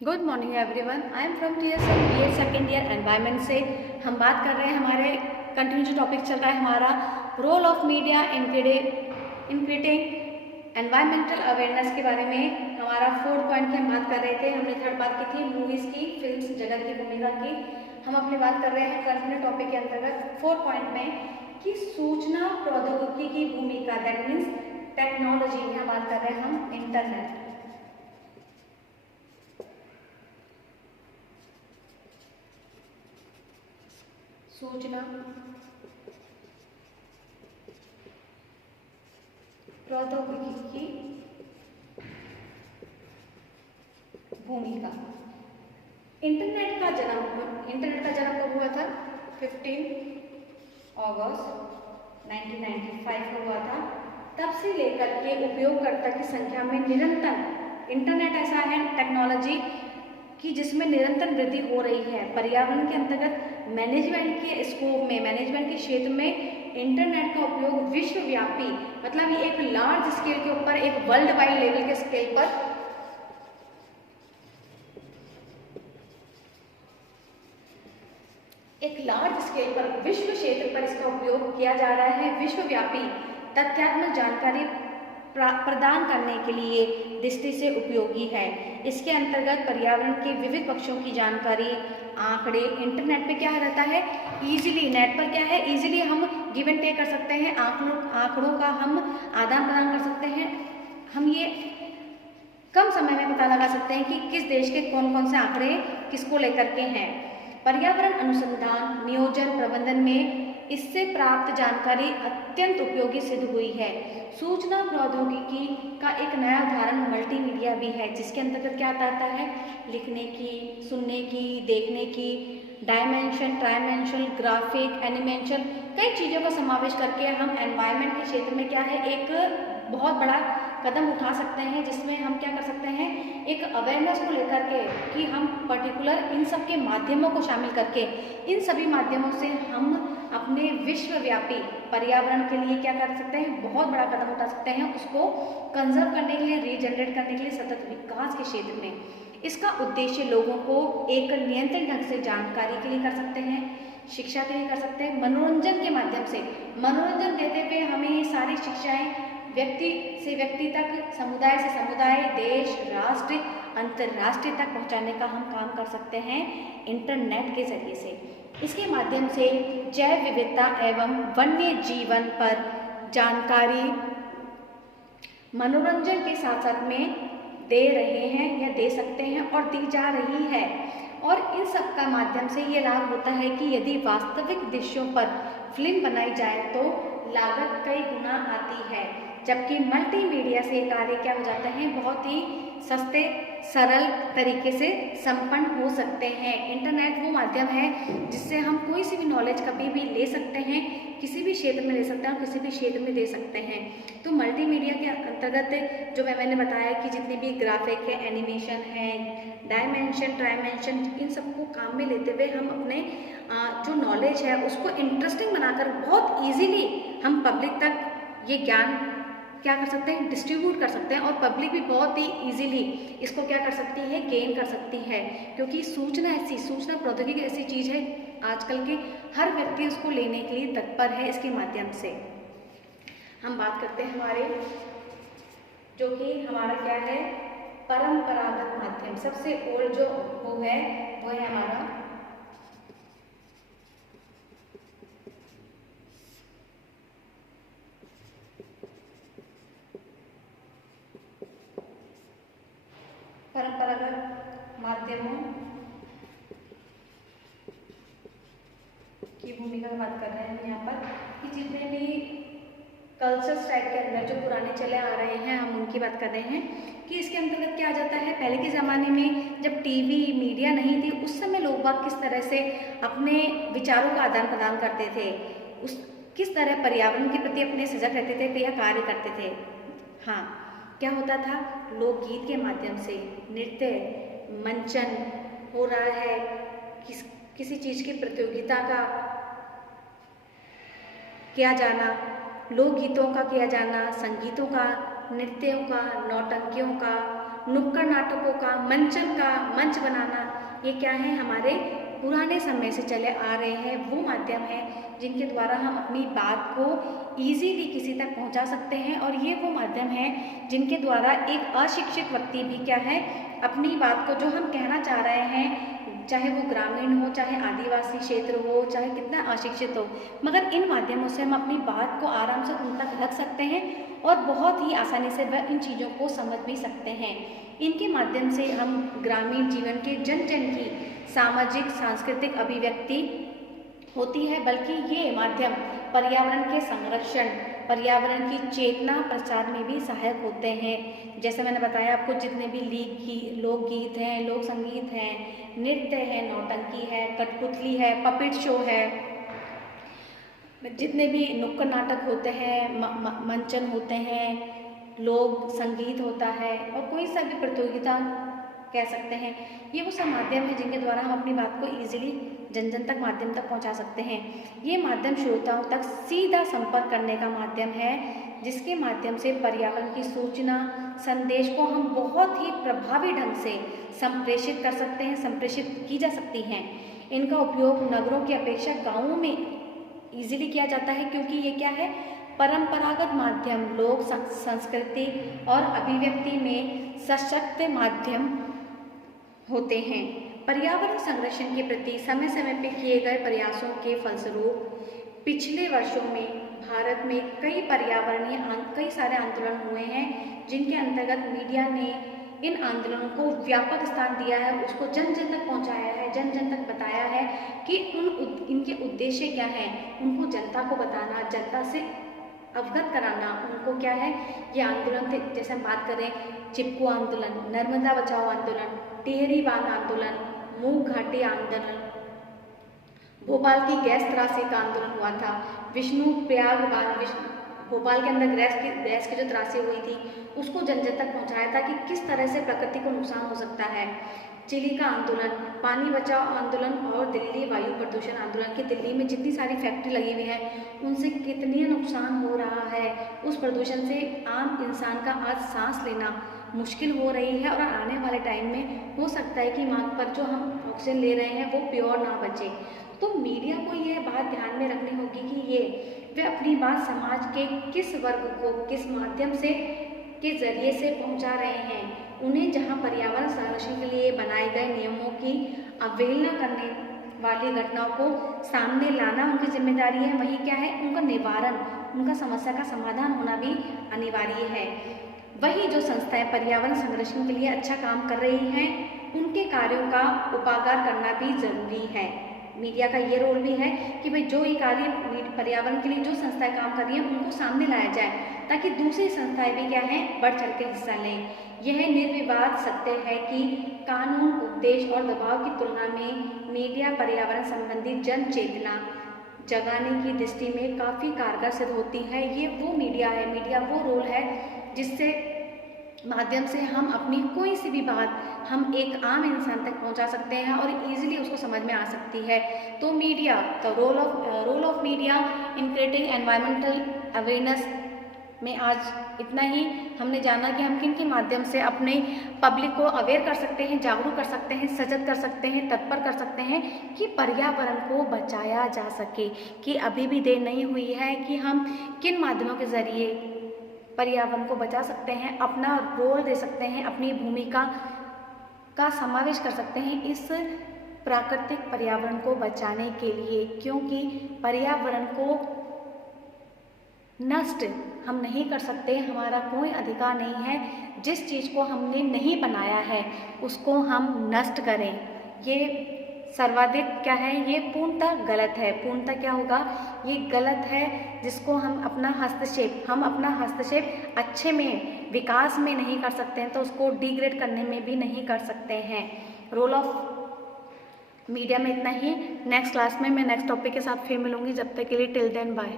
Good morning everyone. I am from TSM BA second year environment से। हम बात कर रहे हैं, हमारे कंटिन्यू जो टॉपिक चल रहा है हमारा role of media in creating environmental awareness के बारे में। हमारा 4th पॉइंट की हम बात कर रहे थे। हमने 3rd बात की थी मूवीज़ की, फिल्म्स जगत की भूमिका की। हम अपनी बात कर रहे हैं कंटिन्यू टॉपिक के अंतर्गत 4th पॉइंट में कि सूचना प्रौद्योगिकी की भूमिका, दैट मीन्स टेक्नोलॉजी। यहाँ बात कर रहे हैं हम इंटरनेट। सूचना प्रौद्योगिकी की भूमिका। इंटरनेट का जन्म कब हुआ था? 15 अगस्त 1995 को हुआ था। तब से लेकर के उपयोगकर्ता की संख्या में निरंतर, इंटरनेट ऐसा है टेक्नोलॉजी कि जिसमें निरंतर वृद्धि हो रही है। पर्यावरण के अंतर्गत मैनेजमेंट के स्कोप में, मैनेजमेंट के क्षेत्र में इंटरनेट का उपयोग विश्वव्यापी, मतलब ये एक लार्ज स्केल के ऊपर, एक वर्ल्ड वाइड लेवल के स्केल पर विश्व क्षेत्र पर इसका उपयोग किया जा रहा है। विश्वव्यापी तथ्यात्मक जानकारी प्रदान करने के लिए दृष्टि से उपयोगी है। इसके अंतर्गत पर्यावरण के विविध पक्षों की जानकारी, आंकड़े, इंटरनेट पे क्या रहता है, इजीली, नेट पर क्या है, इजीली हम गिव एंड टेक कर सकते हैं। आंकड़ों का हम आदान प्रदान कर सकते हैं। हम ये कम समय में पता लगा सकते हैं कि किस देश के कौन कौन से आंकड़े किसको लेकर के हैं। पर्यावरण अनुसंधान, नियोजन, प्रबंधन में इससे प्राप्त जानकारी अत्यंत उपयोगी सिद्ध हुई है। सूचना प्रौद्योगिकी का एक नया उदाहरण मल्टीमीडिया भी है, जिसके अंतर्गत क्या आता है, लिखने की, सुनने की, देखने की, डायमेंशन, ट्राइमेंशनल, ग्राफिक, एनिमेशन, कई चीज़ों का समावेश करके हम एनवायरनमेंट के क्षेत्र में क्या है, एक बहुत बड़ा कदम उठा सकते हैं, जिसमें हम क्या कर सकते हैं, एक अवेयरनेस को लेकर के कि हम पर्टिकुलर इन सब के माध्यमों को शामिल करके, इन सभी माध्यमों से हम अपने विश्वव्यापी पर्यावरण के लिए क्या कर सकते हैं, बहुत बड़ा कदम उठा सकते हैं। उसको कंजर्व करने के लिए, रीजनरेट करने के लिए, सतत विकास के क्षेत्र में इसका उद्देश्य लोगों को एक नियंत्रित ढंग से जानकारी के लिए कर सकते हैं, शिक्षा के लिए कर सकते हैं, मनोरंजन के माध्यम से, मनोरंजन देते हुए हमें ये सारी शिक्षाएं व्यक्ति से व्यक्ति तक, समुदाय से समुदाय, देश, राष्ट्र, अंतर्राष्ट्रीय तक पहुंचाने का हम काम कर सकते हैं इंटरनेट के जरिए से। इसके माध्यम से जैव विविधता एवं वन्य जीवन पर जानकारी मनोरंजन के साथ साथ में दे रहे हैं या दे सकते हैं और दी जा रही है। और इन सब का माध्यम से ये लाभ होता है कि यदि वास्तविक दृश्यों पर फिल्म बनाई जाए तो लागत कई गुना आती है, जबकि मल्टीमीडिया से कार्य क्या हो जाते हैं, बहुत ही सस्ते सरल तरीके से संपन्न हो सकते हैं। इंटरनेट वो माध्यम है जिससे हम कोई सी भी नॉलेज कभी भी ले सकते हैं, किसी भी क्षेत्र में ले सकते हैं और किसी भी क्षेत्र में दे सकते हैं। तो मल्टीमीडिया के अंतर्गत जो मैंने बताया कि जितने भी ग्राफिक है, एनिमेशन है, डायमेंशन, ट्राइमेंशन, इन सबको काम में लेते हुए हम अपने जो नॉलेज है उसको इंटरेस्टिंग बनाकर बहुत ईजीली हम पब्लिक तक ये ज्ञान क्या कर सकते हैं, डिस्ट्रीब्यूट कर सकते हैं। और पब्लिक भी बहुत ही इजीली इसको क्या कर सकती है, गेन कर सकती है, क्योंकि सूचना प्रौद्योगिकी ऐसी चीज़ है आजकल के हर व्यक्ति उसको लेने के लिए तत्पर है। इसके माध्यम से हम बात करते हैं हमारे जो कि हमारा क्या है, परंपरागत माध्यम। सबसे ओल्ड जो वो है हमारा परंपरागत माध्यमों की भूमिका की बात कर रहे हैं यहाँ पर कि जितने भी कल्चर्स टाइप के अंदर जो पुराने चले आ रहे हैं, हम उनकी बात कर रहे हैं कि इसके अंतर्गत क्या आ जाता है। पहले के ज़माने में जब टीवी मीडिया नहीं थी, उस समय लोग बाग किस तरह से अपने विचारों का आदान प्रदान करते थे, उस किस तरह पर्यावरण के प्रति अपने सजग रहते थे या कार्य करते थे। हाँ, क्या होता था, लोकगीत के माध्यम से नृत्य, मंचन हो रहा है, किसी चीज़ की प्रतियोगिता का किया जाना, लोकगीतों का किया जाना, संगीतों का, नृत्यों का, नौटंकियों का, नुक्कड़ नाटकों का, मंचन का मंच बनाना, ये क्या है, हमारे पुराने समय से चले आ रहे हैं वो माध्यम है जिनके द्वारा हम अपनी बात को ईजीली किसी तक पहुंचा सकते हैं। और ये वो माध्यम है जिनके द्वारा एक अशिक्षित व्यक्ति भी क्या है, अपनी बात को जो हम कहना चाह रहे हैं, चाहे वो ग्रामीण हो, चाहे आदिवासी क्षेत्र हो, चाहे कितना अशिक्षित हो, मगर इन माध्यमों से हम अपनी बात को आराम से उन तक रख सकते हैं और बहुत ही आसानी से वह इन चीज़ों को समझ भी सकते हैं। इनके माध्यम से हम ग्रामीण जीवन के जन जन की सामाजिक सांस्कृतिक अभिव्यक्ति होती है, बल्कि ये माध्यम पर्यावरण के संरक्षण, पर्यावरण की चेतना प्रचार में भी सहायक होते हैं। जैसे मैंने बताया आपको, जितने भी लोकगीत हैं, लोक संगीत हैं, नृत्य है, नौटंकी है, कठपुतली है, पपेट शो है, जितने भी नुक्कड़ नाटक होते हैं, मंचन होते हैं, लोक संगीत होता है और कोई सा भी प्रतियोगिता कह सकते हैं, ये वो सब माध्यम है जिनके द्वारा हम अपनी बात को ईजिली जन जन तक माध्यम तक पहुंचा सकते हैं। ये माध्यम श्रोताओं तक सीधा संपर्क करने का माध्यम है, जिसके माध्यम से पर्यावरण की सूचना, संदेश को हम बहुत ही प्रभावी ढंग से संप्रेषित कर सकते हैं, संप्रेषित की जा सकती हैं। इनका उपयोग नगरों की अपेक्षा गाँवों में ईजिली किया जाता है, क्योंकि ये क्या है, परंपरागत माध्यम लोक संस्कृति और अभिव्यक्ति में सशक्त माध्यम होते हैं। पर्यावरण संरक्षण के प्रति समय समय पर किए गए प्रयासों के फलस्वरूप पिछले वर्षों में भारत में कई सारे आंदोलन हुए हैं, जिनके अंतर्गत मीडिया ने इन आंदोलनों को व्यापक स्थान दिया है, उसको जन जन तक पहुंचाया है, जन जन तक बताया है कि इनके उद्देश्य क्या हैं, उनको जनता को बताना, जनता से अवगत कराना। उनको क्या है, ये आंदोलन थे, जैसे हम बात करें चिपको आंदोलन, नर्मदा बचाओ आंदोलन, टिहरी बांध आंदोलन, मूक घाटी आंदोलन, भोपाल की गैस त्रासदी का आंदोलन हुआ था, विष्णु प्रयाग बांध, भोपाल के अंदर गैस की जो त्रासदी हुई थी उसको जन जन तक पहुंचाया था कि किस तरह से प्रकृति को नुकसान हो सकता है। चिली का आंदोलन, पानी बचाओ आंदोलन और दिल्ली वायु प्रदूषण आंदोलन कि दिल्ली में जितनी सारी फैक्ट्री लगी हुई है उनसे कितनी नुकसान हो रहा है, उस प्रदूषण से आम इंसान का आज सांस लेना मुश्किल हो रही है और आने वाले टाइम में हो सकता है कि मांग पर जो हम ऑक्सीजन ले रहे हैं वो प्योर ना बचे। तो मीडिया को यह बात ध्यान में रखनी होगी कि वे अपनी बात समाज के किस वर्ग को किस माध्यम से के जरिए से पहुंचा रहे हैं। उन्हें जहां पर्यावरण संरक्षण के लिए बनाए गए नियमों की अवहेलना करने वाली घटनाओं को सामने लाना उनकी जिम्मेदारी है, वहीं क्या है, उनका निवारण, उनका समस्या का समाधान होना भी अनिवार्य है। वही जो संस्थाएं पर्यावरण संरक्षण के लिए अच्छा काम कर रही हैं, उनके कार्यों का उजागर करना भी जरूरी है। मीडिया का ये रोल भी है कि भाई जो ये कार्य पर्यावरण के लिए जो संस्थाएं काम कर रही हैं उनको सामने लाया जाए, ताकि दूसरी संस्थाएं भी क्या है, बढ़ चढ़ के हिस्सा लें। यह निर्विवाद सत्य है कि कानून, उपदेश और दबाव की तुलना में मीडिया पर्यावरण संबंधी जन चेतना जगाने की दृष्टि में काफ़ी कारगर सिद्ध होती है। ये वो मीडिया है, मीडिया वो रोल है जिससे माध्यम से हम अपनी कोई सी भी बात हम एक आम इंसान तक पहुंचा सकते हैं और इजीली उसको समझ में आ सकती है। तो media, the role of media in creating environmental awareness में आज इतना ही हमने जाना कि हम किन के माध्यम से अपने पब्लिक को अवेयर कर सकते हैं, जागरूक कर सकते हैं, सजग कर सकते हैं, तत्पर कर सकते हैं कि पर्यावरण को बचाया जा सके। कि अभी भी देर नहीं हुई है कि हम किन माध्यमों के जरिए पर्यावरण को बचा सकते हैं, अपना रोल दे सकते हैं, अपनी भूमिका का समावेश कर सकते हैं इस प्राकृतिक पर्यावरण को बचाने के लिए, क्योंकि पर्यावरण को नष्ट हम नहीं कर सकते, हमारा कोई अधिकार नहीं है जिस चीज़ को हमने नहीं बनाया है उसको हम नष्ट करें। ये सर्वाधिक क्या है, ये पूर्णतः गलत है। पूर्णतः क्या होगा, ये गलत है जिसको हम अपना हस्तक्षेप अच्छे में, विकास में नहीं कर सकते हैं तो उसको डिग्रेड करने में भी नहीं कर सकते हैं। रोल ऑफ मीडिया में इतना ही। नेक्स्ट क्लास में मैं नेक्स्ट टॉपिक के साथ फिर मिलूंगी। जब तक के लिए टिल देन बाय।